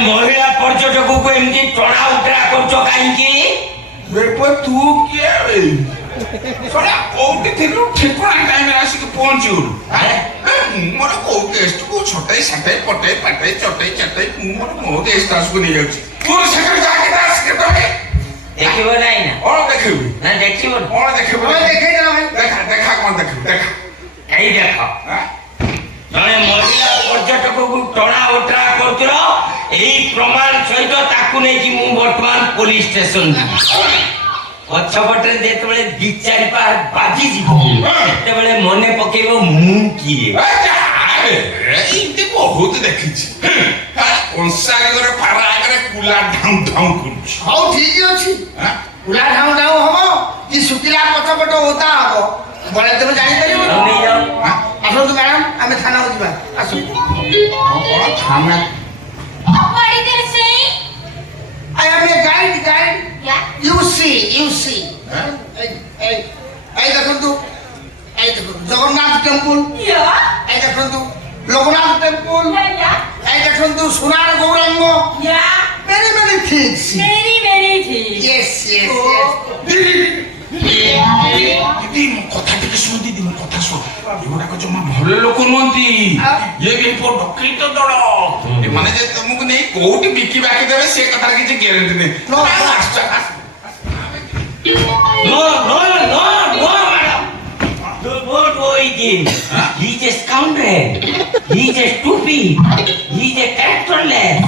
মহিলা পর্যটকକୁ ଏମିତି ଟଣା ଉଟରା କରୁଛ କାହିଁକି? ବେପ ତୁ କିଏ ବେ ଶଳା କୋଉଠି ଥିଲୁ ଠିକଣା ଟାଇମରେ ଆସିକି ପହଞ୍ଚିଗଲୁ ମୋର କୋଉ ଗେଷ୍ଟକୁ ଛଟେଇ ସାଟେଇ ପଟେଇ ପାଟେଇ ଚଟେଇ ଚାଟେଇ ମୁଁ ମୋର ମୋ ଗେଷ୍ଟ ହାଉସକୁ ନେଇଯାଉଛି ତୋର ସେକେଣ୍ଡ ଜାକେଟ ଆସିକି ତମେ ଦେଖିବ ନାହିଁ ନା କଣ ଦେଖିବୁ ନା ଦେଖିବ କଣ ଦେଖିବୁ ଦେଖେଇଦେଲ ଭାଇ ଦେଖା ଦେଖା କଣ ଦେଖିବୁ ଦେଖା ଏଇ ଦେଖ ଜଣେ ମହିଳା ପର୍ଯ୍ୟଟକକୁ ଟଣା ଉଟରା କରୁଥିଲ ଏଇ ପ୍ରମାଣ ସହିତ ତାକୁ ନେଇକି ମୁଁ ବର୍ତ୍ତମାନ ପୋଲିସ ଷ୍ଟେସନ ଯିବି ପଛପଟରେ ଯେତେବେଳେ ଦି ଚାରି ପାହାର ବାଜିଯିବ ସେତେବେଳେ ମନେ ପକେଇବ ମୁଁ କିଏ ଏମିତି ବହୁତ ଦେଖିଛି କଂସା ଆଗରେ ପାରା ଆଗରେ କୁଲା ଢାଉ ଢାଉ କରୁଛି ହଉ ଠିକ ଅଛି କୁଲା ଢାଉ ଢାଉ ହବ କି ଶୁଖିଲା ପଛପଟ ଓଦା ହବ ବଳେ ତମେ ଜାଣିପାରିବ ନେଇଯାଅ ଆସନ୍ତୁ ମ୍ୟାଡାମ ଆମେ ଥାନାକୁ ଯିବା ଆସନ୍ତୁ କଣ ଥାନା What did they say? I am a guide. Yeah. You see. এই দেখন্তু জগন্নাথ টেম্পল Yeah. এই দেখন্তু লোকনাথ টেম্পল Yeah. এই দেখন্তু সোনার Gauranga Yeah. many things. Many things. Yes. ଦିଦି ମୋ କଥା ଟିକେ ଶୁଣ ଦିଦି ମୋ କଥା ଶୁଣ ଏଗୁଡାକ ଜମା ଭଲ ଲୋକ ନୁହନ୍ତି ଇଏ ବି ଡକେଇତ ଦଳ ଏମାନେ ଯେ ତମକୁ ନେଇ କୋଉଠି ବିକି ବାକି ଦେବେ ସେ କଥାର କିଛି ଗ୍ୟାରେଣ୍ଟି ନାହିଁ No, madam. Don't worry him. He's a scoundrel. He's a stupid. He's a characterless.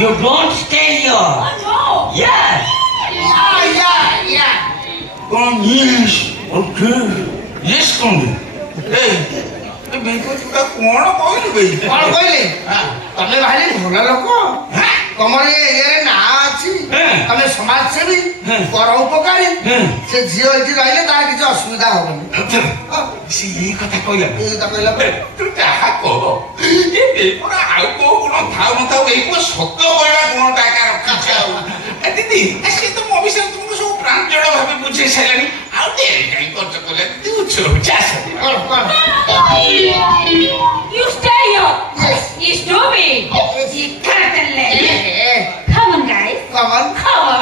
You don't stay here. Oh no. Yes. Yeah. କଣ yes okay yes କଣ ଏ ବେଙ୍କ ତୁଟା କଣ କହିଲୁ ବେ କଣ କହିଲେ ତମେ ଭାରି ଭଲ ଲୋକ ତମର ଏ ଏରିଆରେ ନାଁ ଅଛି ତମେ ସମାଜସେବୀ ପର ଉପକାରୀ ସେ ଝିଅ ଏଠି ରହିଲେ ତାର କିଛି ଅସୁବିଧା ହବନି ସେ ଏଇ କଥା କହିଲା ଏଇ କଥା କହିଲା ପରେ ତୁ ଯାହା କହ ଏ ବେଙ୍କର ଆଉ କୋଉ ଗୁଣ ଥାଉ ନଥାଉ ଏଇ ପୁଅ ସତ କହିଲା ଗୁଣଟା ଏକା ରଖିଛି ଆଉ ଦିଦି ସେ ତ ମୋ ବିଷୟରେ ତୁମକୁ ସବୁ ପ୍ରାଞ୍ଜଳ ଭାବେ ବୁଝେଇ ସାରିଲାଣି ଆଉ ଡେରି କାହିଁ ଖର୍ଚ୍ଚ କଲେ ଦିଦି ଉଚ୍ଚ ଆସ କଣ You stay here. Yes. You stupid. You characterless. Come on, guys. Common Come on.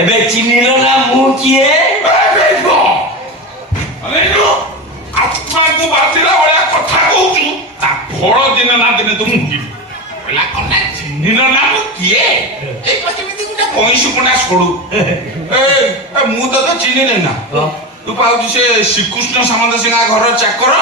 ଏବେ ଚିହ୍ନିଲ ନା ମୁଁ କିଏ? ଆତ୍ମାକୁ ବାଜିଲା ଭଳିଆ କଥା କହୁଛୁ ତା ଫଳ ଦିନେ ନା ଦିନେ ତୁ ମୁଗିବୁ କହିଲା କନା ଚିହ୍ନିଲ ନା ମୁଁ କିଏ ଏଇ ଯେମିତି ଗୋଟେ ମଇଁଷି ପଣ୍ଡା ସୋଡୁ ମୁଁ ତ ଚିହ୍ନିଲି ନା ତୁ ପାଉଛୁ ସେ ଶ୍ରୀକୃଷ୍ଣ ସାମନ୍ତ ସିଂହା ଘର ଚାକର